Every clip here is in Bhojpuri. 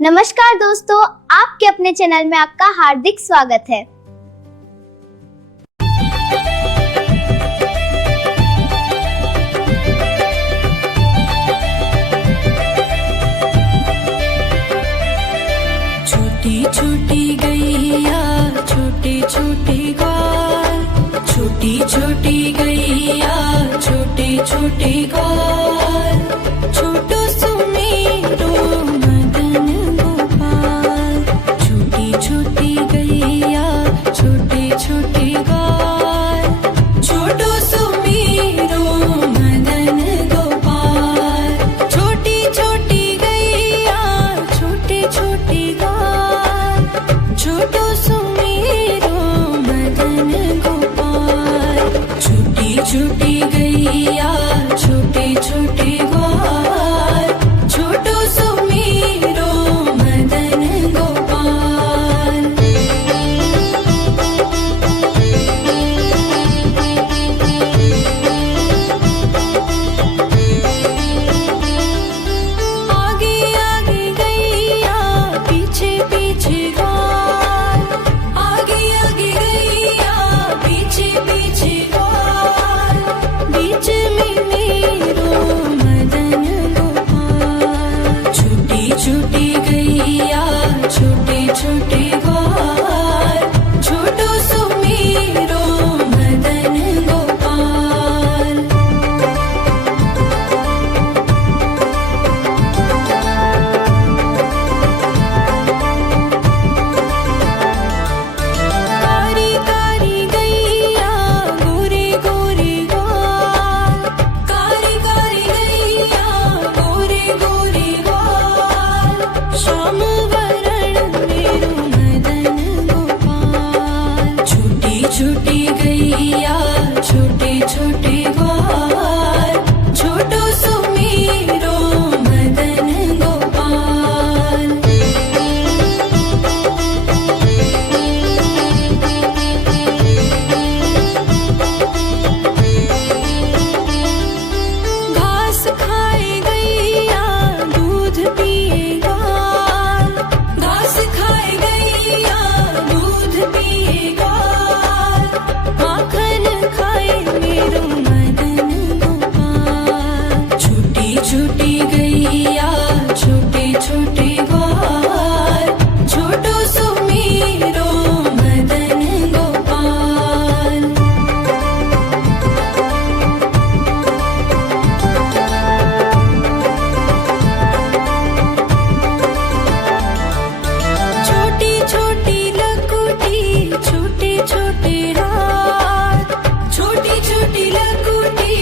नमस्कार दोस्तों, आपके अपने चैनल में आपका हार्दिक स्वागत है। छोटी छोटी गैया छोटे छोटे ग्वाल, छोटी छोटी गैया छोटे छोटे ग्वाल, छोटो सुमेरो मदन गोपाल। छोटी छोटी गैया छोटे छोटे ग्वाल, छोटो सुमेरो मदन गोपाल। छोटी छोटी गैया छोटे छोटे ग्वाल, छोटो सुमेरो मदन गोपाल। छोटी छोटी गैया छोटे छोटे ग्वाल, छोटो सुमेरो मदन गोपाल। आगे आगे गैया पीछे पीछे ग्वाल, आगे आगे गैया पीछे पीछे ग्वाल। बीच में मेरो मदन गोपाल। छोटी छोटी गैया छोटे छोटे ग्वाल, छोटो सुमेरो मदन गोपाल। कारी कारी गैया गोरे गोरे ग्वाल, कारी कारी गैया गोरे गोरे ग्वाल। श्याम वरण मेरो मदन गोपाल। छोटी छोटी गैया छोटे छोटे ग्वाल, छोटो सुमेरो मदन गोपाल। घास खाए गैया दूध पिए ग्वाल, घास खाए गैया दूध पिए ग्वाल। माखन खाए मेरो मदन गोपाल। छोटी छोटी गैया छोटे छोटे ग्वाल, छोटो सुमेरो मदन गोपाल। छोटी छोटी लकुटी छोटे छोटे हाथ, छोटी छोटी लकुटी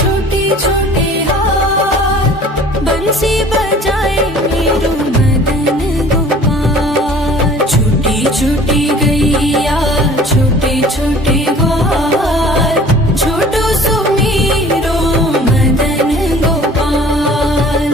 छोटे छोटे हाथ। बंसी बजाए मेरो मदन गोपाल। छोटी छोटी गैया छोटे छोटे ग्वाल, छोटो सुमेरो मदन गोपाल।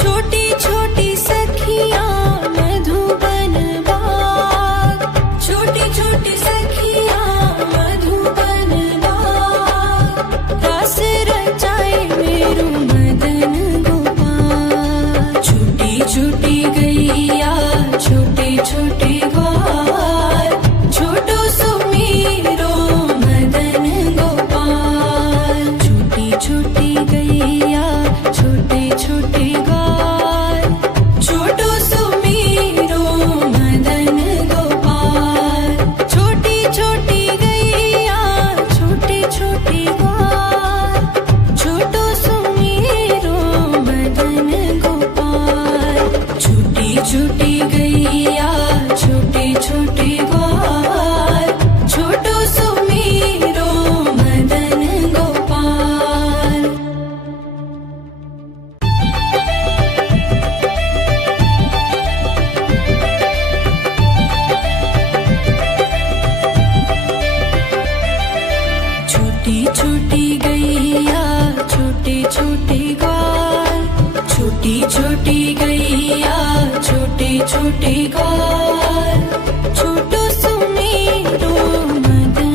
छोटी छोटी सखियां मधुबन बाग, छोटी छोटी सखियां मधुबन बाग। रस रचाए मेरो मदन गोपाल। छोटी छोटी गैया छोटे छोटे ग्वाल, छोटो सुमेरो मदन गोपाल। छोटी छोटी गैया छोटे छोटे ग्वाल, छोटो सुमेरो मदन गोपाल। छोटी छोटी गैया छोटे छोटे ग्वाल, छोटो सुमेरो मदन गोपाल। छोटी छोटी गैया छोटे छोटे ग्वाल, छोटो सुमेरो मदन गोपाल। छोटी छोटी गैया छोटे छोटे ग्वाल, छोटी छोटी गैया छोटे छोटे ग्वाल, छोटो सुमेरो मदन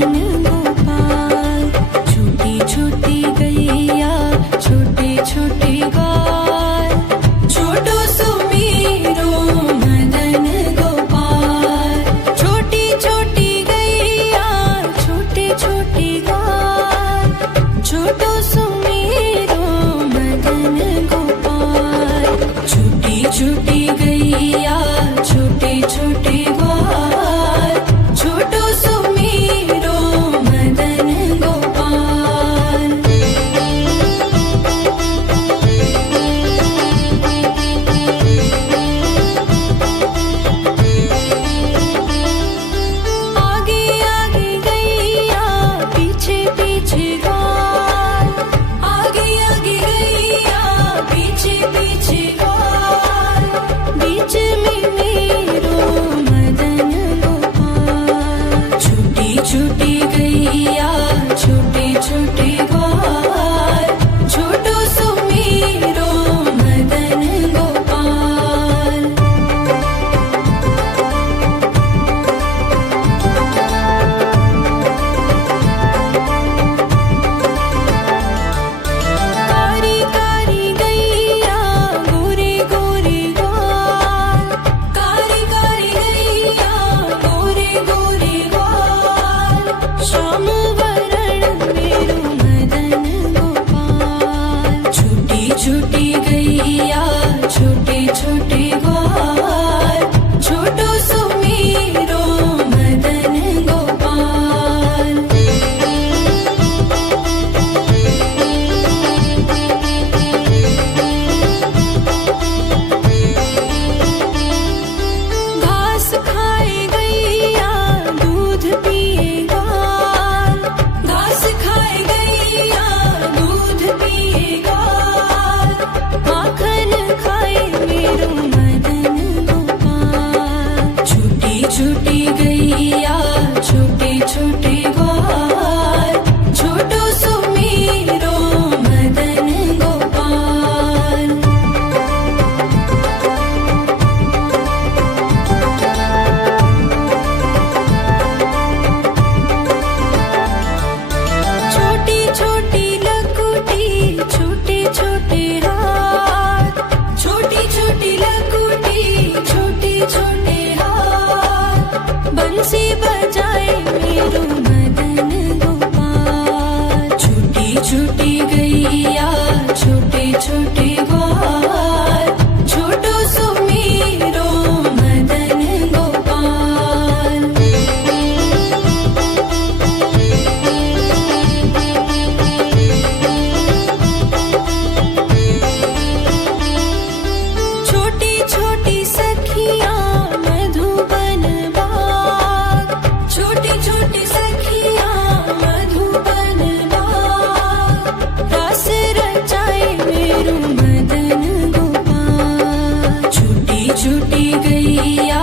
छोटी सखियां मधुबन बाग, रस रचाए मेरू मदन गोपाल। छोटी छोटी गैया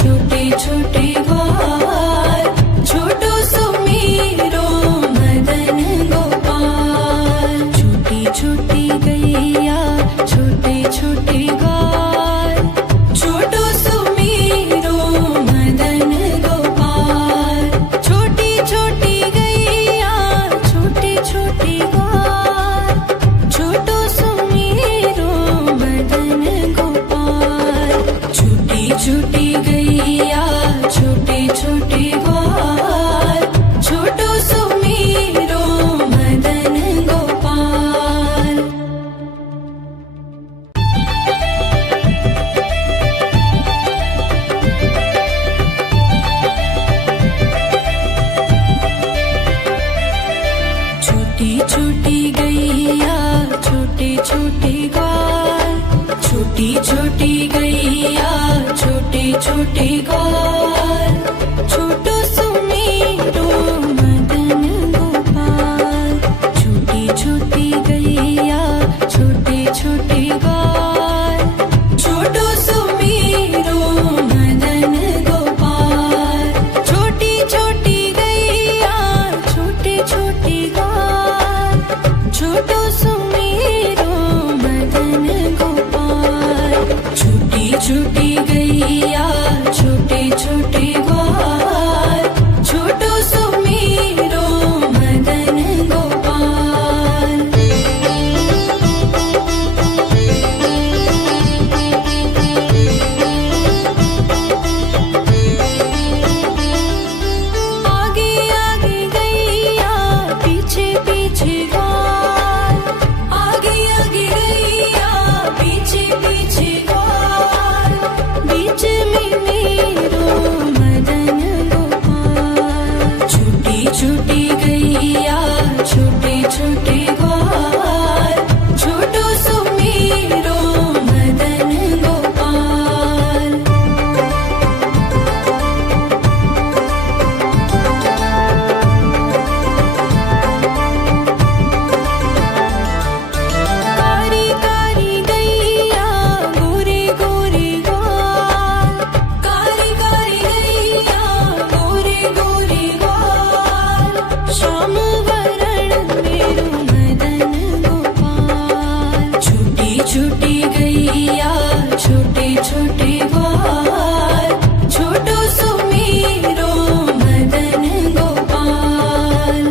छोटे छोटे ग्वाल, छोटो सुमेरो मदन गोपाल। छोटी छोटी गैया छोटे छोटे ग्वाल, छोटो सुमेरो मदन गोपाल। छोटी छोटी गैया छोटे छोटे ग्वाल, छोटो सुमेरो मदन गोपाल। छोटी छोटी गैया छोटे छोटे ग्वाल, छोटो सुमेरो मदन गोपाल। छोटी छोटी गैया छोटे छोटे ग्वाल, छोटी छोटी गैया छोटे छोटे ग्वाल, छोटो सुमेरो मदन गोपाल। छोटी छोटी गैया छोटे छोटे ग्वाल, छोटो सुमेरो मदन गोपाल। छोटी छोटी गैया छोटे छोटे ग्वाल, छोटो सुमेरो मदन गोपाल। छोटी छोटी गैया छोटे छोटे ग्वाल, छोटो सुमेरो मदन गोपाल। आगे आगे गैया पीछे पीछे ग्वाल, आगे आगे गैया पीछे पीछे ग्वाल, बीच में मेरो मदन गोपाल। छोटी छोटी गैया छोटे छोटे ग्वाल, छोटो सुमेरो मदन गोपाल। कारी कारी गैया गोरे गोरे ग्वाल, कारी कारी गैया गोरे गोरे ग्वाल, श्याम वरण मेरो मदन गोपाल। छोटी छोटी गैया छोटे छोटे ग्वाल, छोटो सुमेरो मदन गोपाल।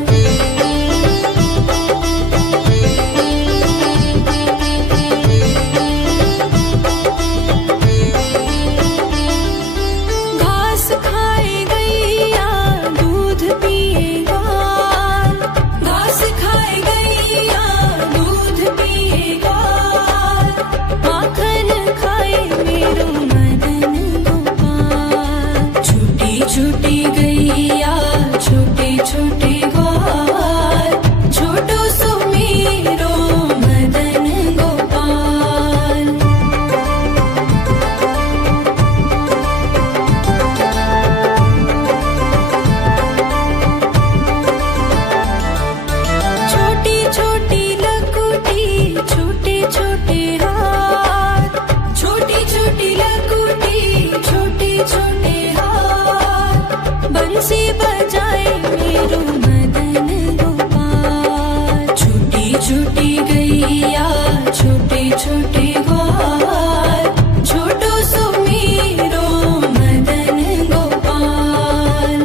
घास खाए गैया दूध पिए ग्वाल, घास खाए गैया दूध पिए ग्वाल, माखन खाए मेरो मदन गोपाल। छोटी छोटी गैया छोटे छोटे ग्वाल, छोटो सुमेरो मदन गोपाल। छोटी छोटी लकुटी छोटे छोटे हाथ, छोटी छोटी लकुटी छोटे छोटे हाथ, बंसी बजाए मेरो मदन गोपाल। छोटी छोटी गैया छोटे छोटे ग्वाल, छोटो सुमेरो मदन गोपाल।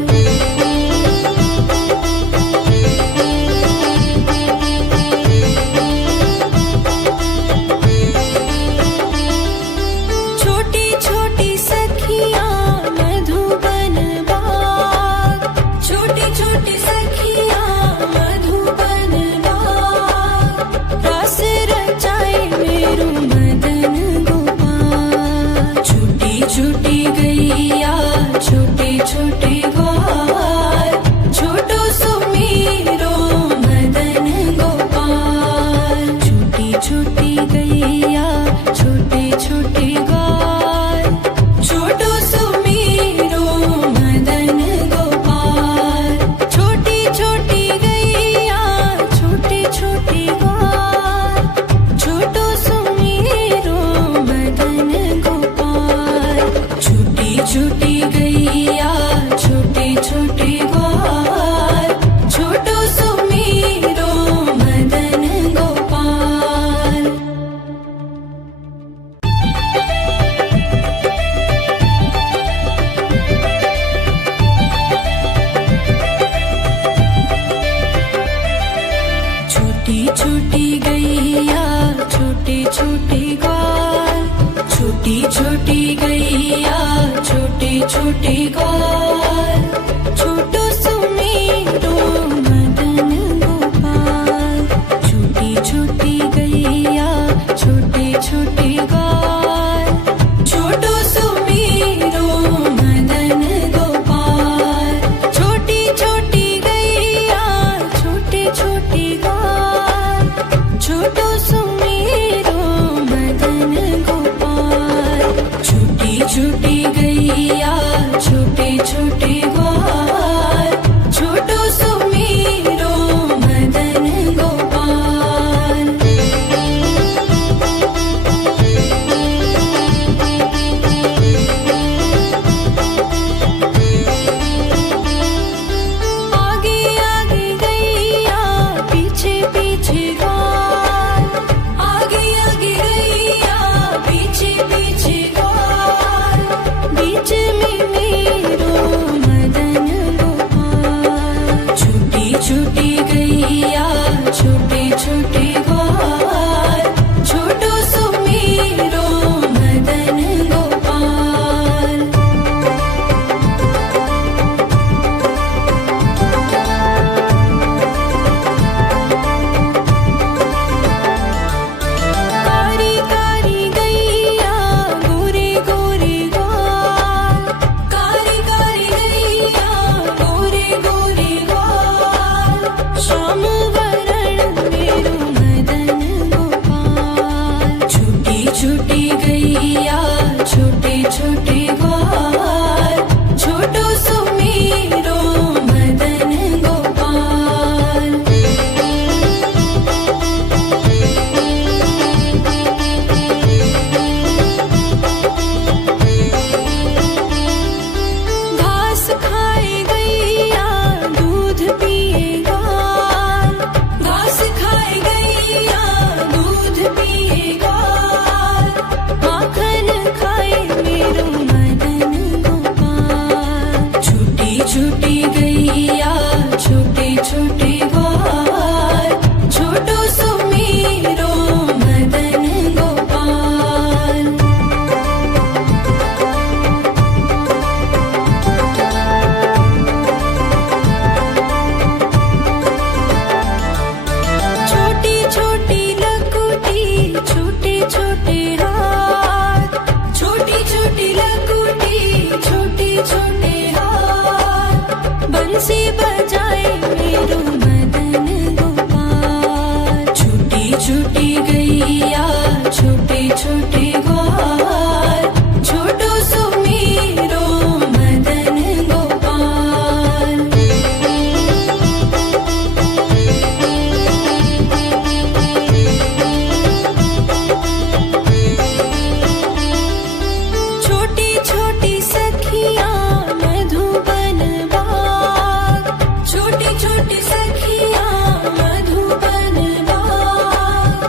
छोटी छोटी सखियां मधुबन बाग, छोटी छोटी सखियां मधुबन बाग, रस रचाए मेरो मदन गोपाल। छोटी छोटी गैया छोटे छोटे ग्वाल, छोटो सुमेरो मदन गोपाल। छोटी छोटी गैया छोटे छोटे ग्वाल, छोटो सुमेरो मदन गोपाल। छोटी गैया छोटे छोटे ग्वाल छोटो सुमेरो मदन गोपाल। छोटी छोटी सखियां मधुबन बाग छोटी छोटी सखियां मधुबन बाग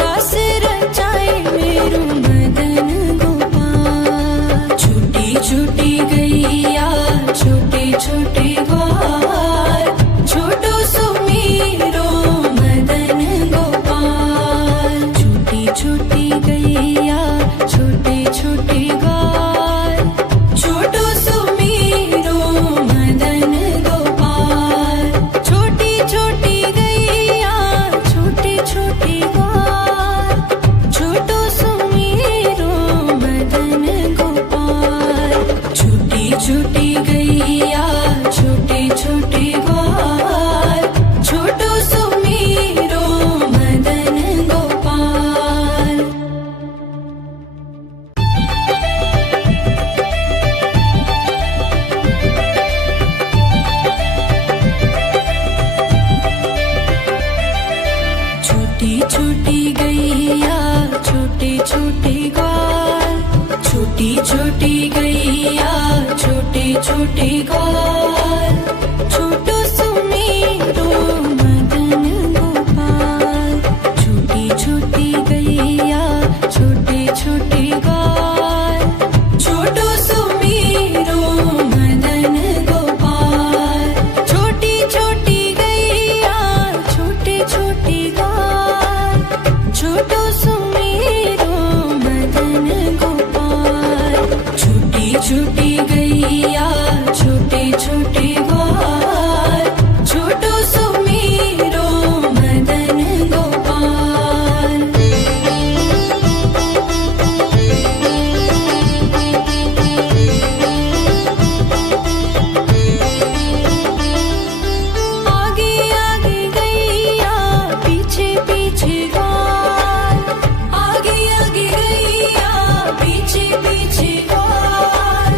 रस रचाए मेरो मदन गोपाल। छोटी छोटी गैया छोटे छोटे ग्वाल छोटो सुमेरो मदन गोपाल। छोटी छोटी गैया छोटे छोटे ग्वाल छोटो सुमेरो मदन गोपाल। छोटी छोटी गैया छोटे छोटे ग्वाल छोटो सुमेरो मदन गोपाल। छोटी छोटी गैया छोटे छोटे ग्वाल छोटो सुमेरो मदन गोपाल। छोटी छोटी गैया छोटे छोटे ग्वाल छोटी छोटी गैया छोटे छोटे ग्वाल छोटो सुमेरो मदन गोपाल। छोटी छोटी गैया छोटे छोटे ग्वाल छोटो सुमेरो मदन गोपाल। छोटी छोटी गैया छोटे छोटे ग्वाल छोटो सुमेरो मदन गोपाल। छोटी छोटी गैया छोटे छोटे ग्वाल छोटो सुमेरो मदन गोपाल। आगे आगे गैया पीछे पीछे ग्वाल आगे आगे गैया पीछे पीछे ग्वाल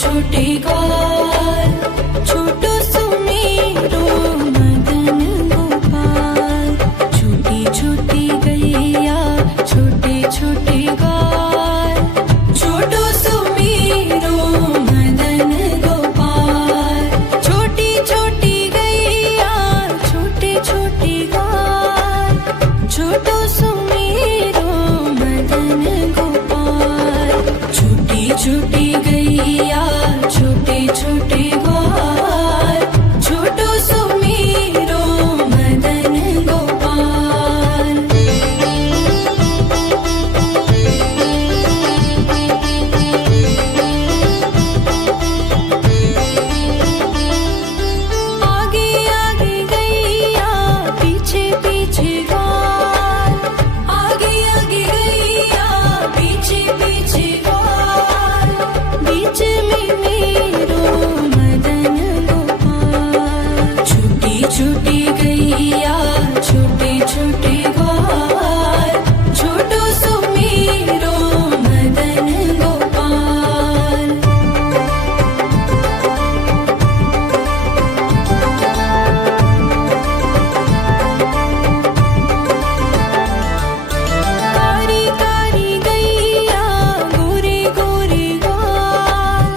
छोटे ग्वाल छोटो सुमेरो मदन गोपाल छोटी छोटी गैया छोटे छोटे ग्वाल छोटो सुमेरो मदन गोपाल छोटी छोटी गैया छोटे छोटे ग्वाल छोटो सुमेरो मदन गोपाल छोटी छोटी गैया छोटे छोटे ग्वाल छोटो सुमेरो मदन गोपाल आगे आगे गैया पीछे पीछे ग्वाल आगे आगे गैया पीछे पीछे ग्वाल बीच में मेरो मदन गोपाल छोटी छोटी गैया छोटे छोटे ग्वाल छोटो सुमेरो मदन गोपाल कारी कारी गैया गोरे गोरे ग्वाल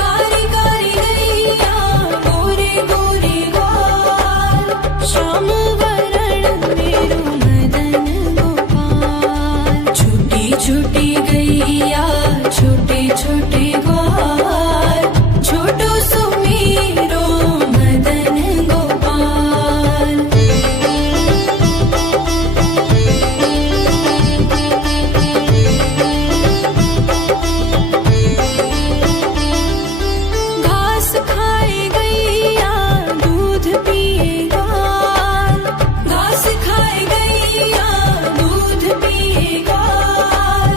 कारी कारी गैया गोरे गोरे ग्वाल श्याम वरण मेरो मदन गोपाल छोटी छोटी गैया छोटे छोटे ग्वाल छोटो सुमेरो मदन गोपाल घास खाए गैया दूध पिए ग्वाल घास खाए गैया दूध पिए ग्वाल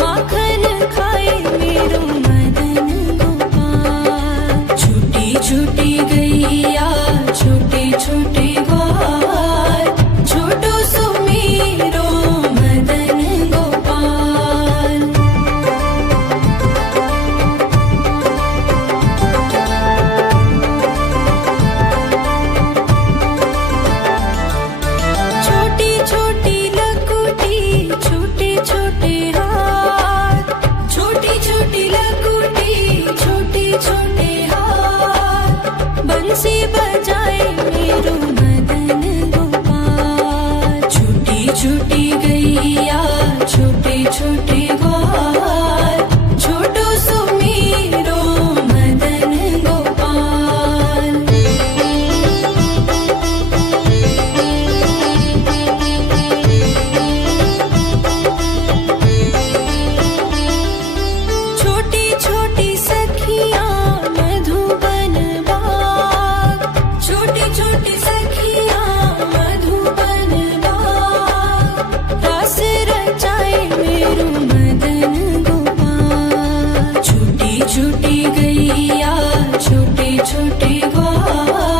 माखन खाए मेरो मदन गोपाल छोटी छोटी गैया छोटे छोटे ग्वाल छोटो सुमेरो मदन गोपाल छोटी छोटी लकुटी छोटे छोटे हाथ छोटी छोटी लकुटी छोटे छोटे हाथ बंसी बजाए मेरो मदन गोपाल छोटी छोटी गैया छोटे छोटे ग्वाल छोटो सुमेरो मदन गोपाल छोटी छोटी सखियां मधुबन बाग छोटी छोटी सखियां मधुबन बाग रास रचाए मेरो मदन गोपाल छोटी छोटी गैया छोटे छोटे ग्वाल